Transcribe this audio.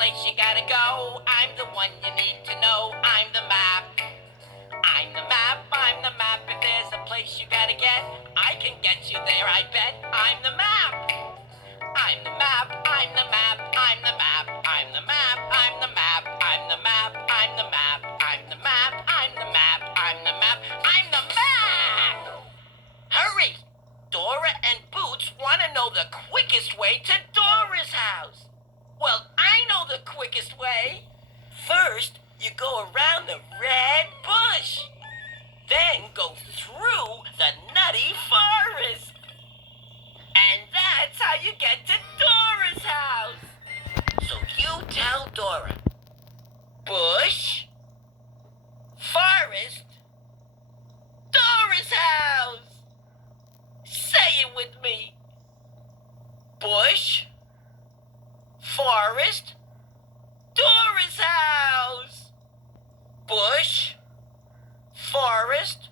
place you gotta go. I'm the one you need to know. I'm the map. I'm the map. I'm the map. If there's a place you gotta get, I can get you there, I bet. I'm the map. I'm the map. I'm the map. I'm the map. I'm the map. I'm the map. I'm the map. I'm the map. I'm the map. I'm the map. I'm the map. I'm the map. Hurry! Dora and Boots want to know the quickest way to Dora's house. Well, I know the quickest way. First, you go around the red bush. Then go through the nutty forest. And that's how you get to Dora's house. So you tell Dora. Bush, forest, Dora's house. Say it with me. Bush, forest, Dora's house. Bush, forest,